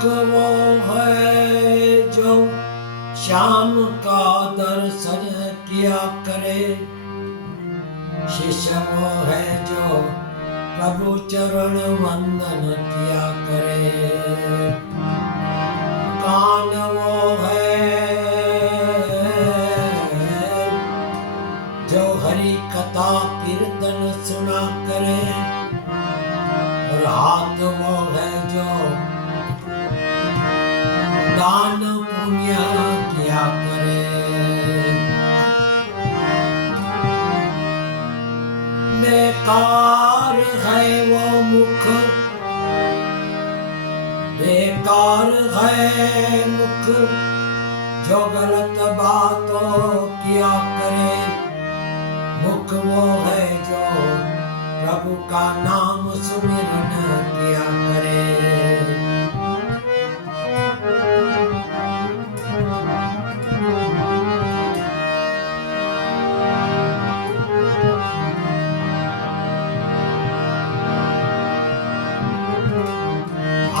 मुख वो है जो श्याम का दर्शन किया करे, शिष्य वो है जो प्रभु चरण वंदन किया करे। कान वो है जो हरि कथा कीर्तन सुना करे, और हाथ वो है जो दान पुण्य किया करे। बेकार है वो मुख, बेकार है मुख जो गलत बातों किया करे। मुख वो है जो प्रभु का नाम सुमिरन किया करे।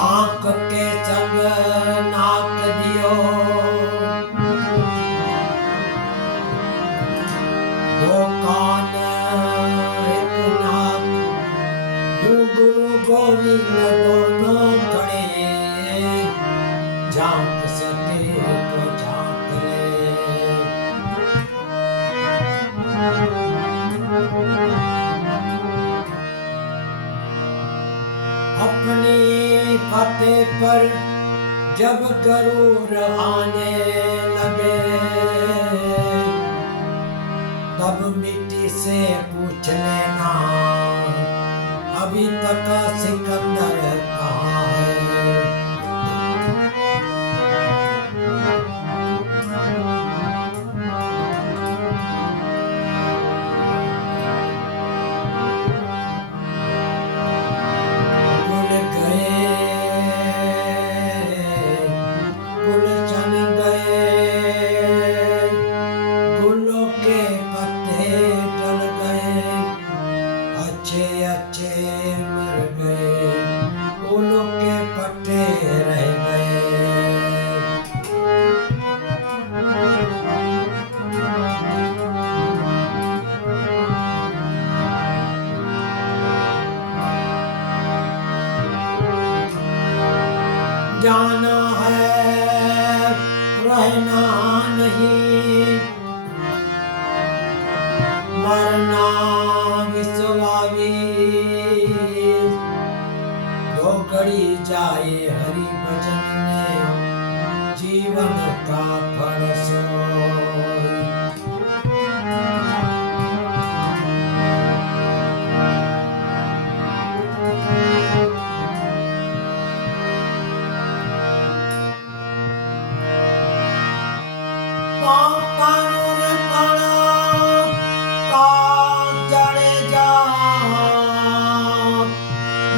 आँख के संग नाक दियो, दो कान एक नाक, गुरु गोविंद दोनों खड़े, झांक सके तो झांक ले। अपनी फतेह पर जब गरूर आने लगे, तब मिट्टी से पूछ लेना अभी तक सिकंदर कहाँ है। जाना है रहना नहीं, मरना विश्वावी, दो घड़ी जाए हरि भजन में जीवन का फल सोई। कानून पड़ा का जड़े जा,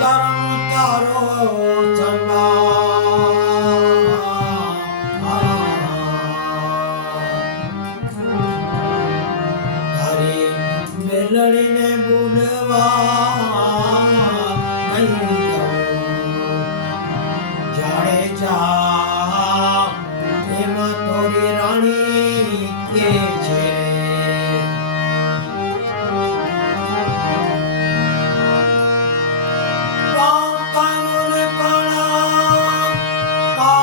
धर्म तारो हरी मेलड़ी ने बुलवा नहीं जड़े जा, एमा तोरी रानी के छे। कानून पड़ा का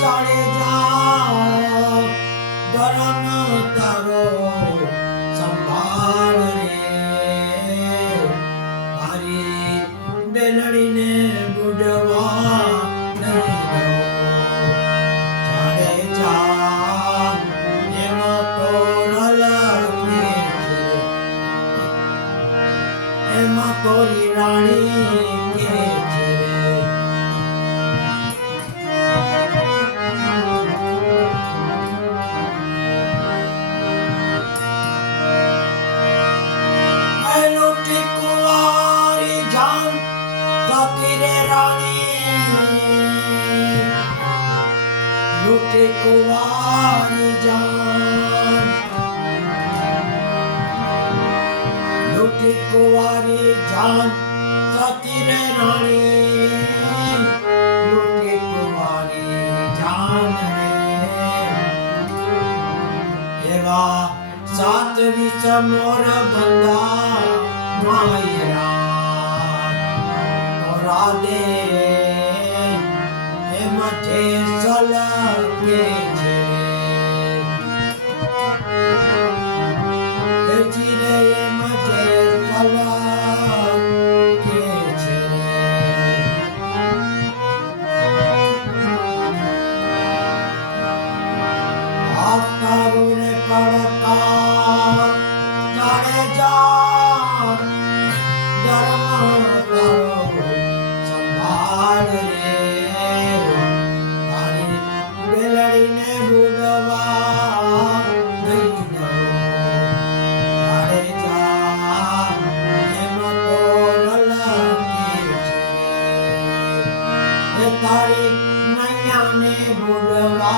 चढ़े जा, धर्म तारो संभाल रे, हरी बेलड़ी ने बुढ़वा नहीं चढ़े जा, एमा तोरी रानी के छे। लूटी कुंवारी जान फकीरे रानी, लूटी कुंवारी जान, लूटी कुंवारी जान सती रे रानी, लूटी कुंवारी विष मोर बंदा मायरा और दे मठे सल के चिरे मठे सल के आपकारुण कड़का जाने जा धर्म करो संभाल रे तारी बेलड़ी ने बुलवा नहीं दो जाने जा एम तो ललकी छे तारी नैया ने बुलवा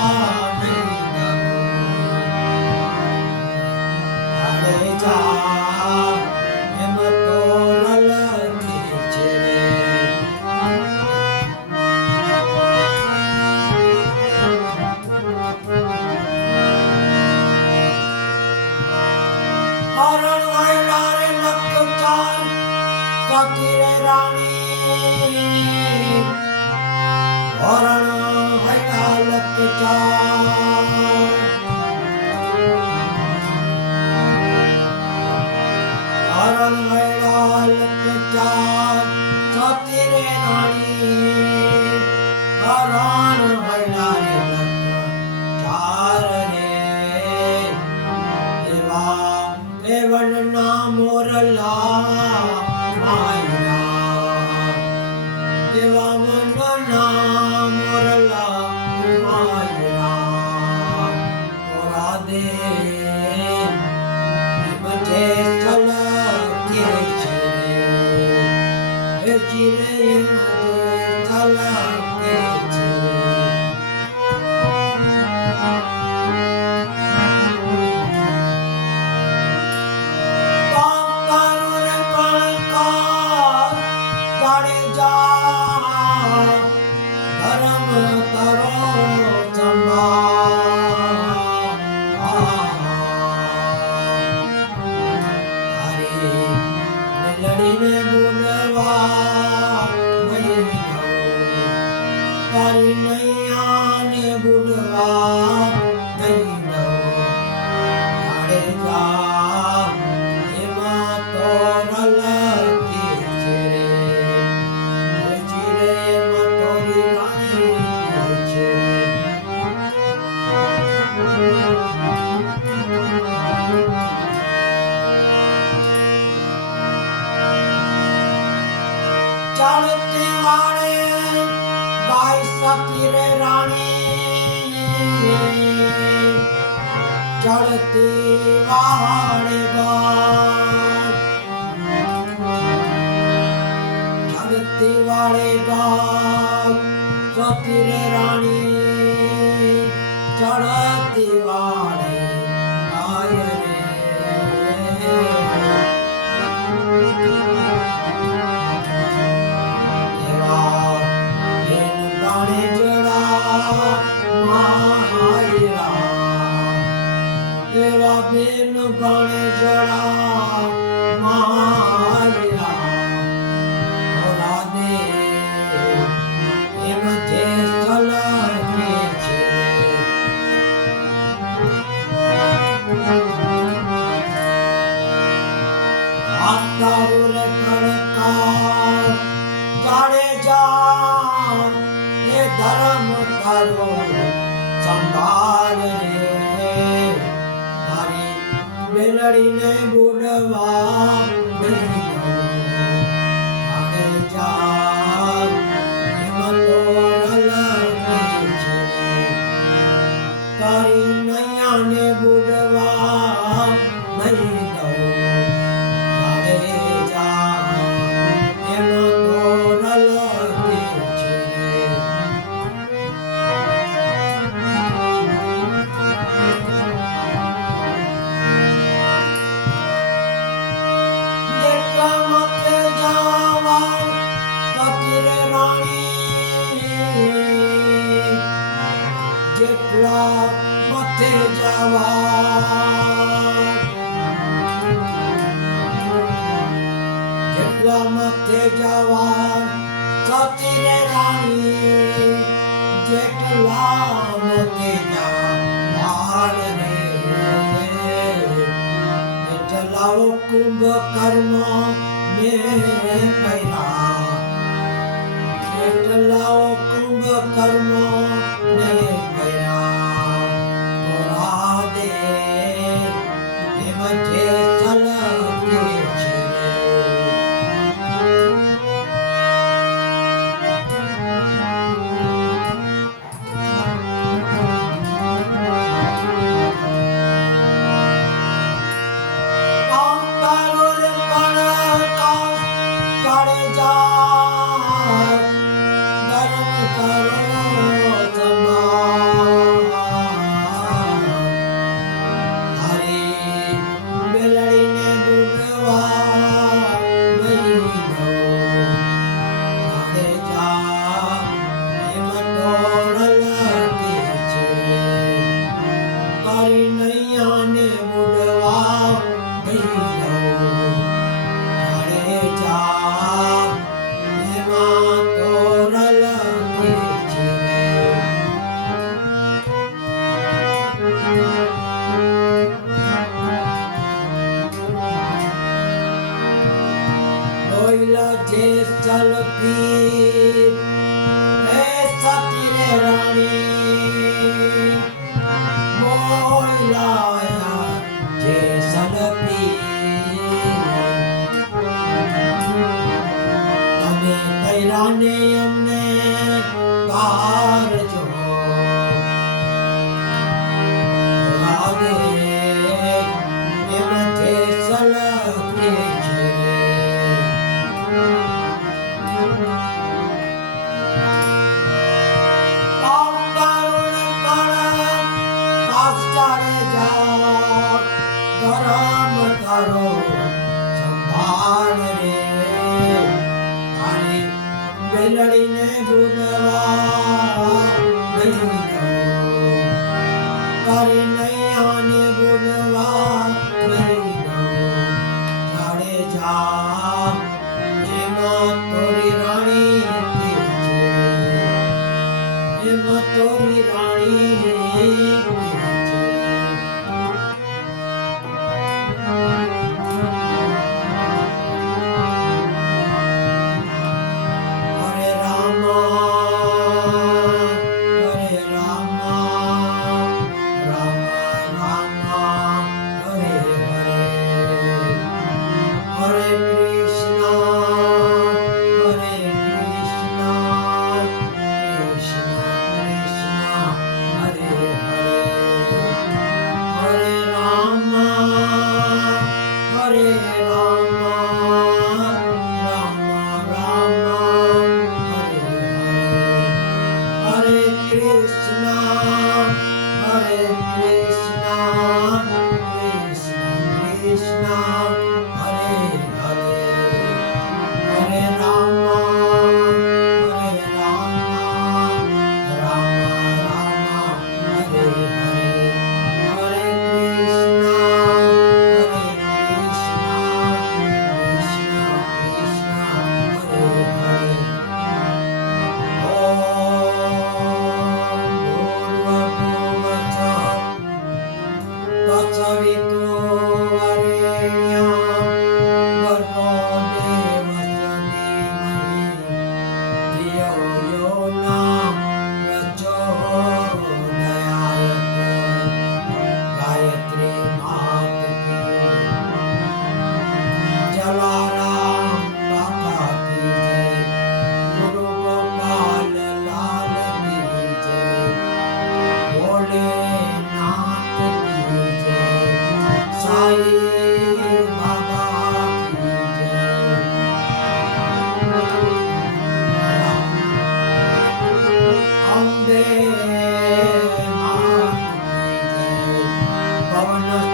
चढ़ती वाले गाय सती रे रानी चढ़ती वाले गाय चढ़ती वाले गाय सती रे रानी चढ़ती वाले गाय रे देवा बेन गाने जड़ा माया ओला दे एम जे चला के छे आता उरे कड़का जाने जा ये धर्म करो संभाल रे बेलड़ी ने बुलवा नहीं दो जाने जा हिम्मतो ललकी छे तारी नैया ने बुलवा नहीं दो जाने जा हिम्मतो ललकी छे जेटला मथे जवा જેટલા મથે જવાન સતી રે રાણી જેટલા મથે જવાન રે એટલા કુંભ કર્મ ને કર્યા એટલા કુંભ કર્મ ને કર્યા તોરા દે એમ જે ચલકે છે ચલપી હે સતી રે રાણી મોયલા જે સલપી તમે તૈરાને અમને કારજો રાગે એમ જે સલકે છે ગરમ તારો સંભાળ રે તારી બેલડીને બુડવા નહીં દઉં તારી નૈયાને બુડવા નહીં દઉં જાડે જા જેમાં તોરી રાણી છે એમાં તોરી રાણી Bhavana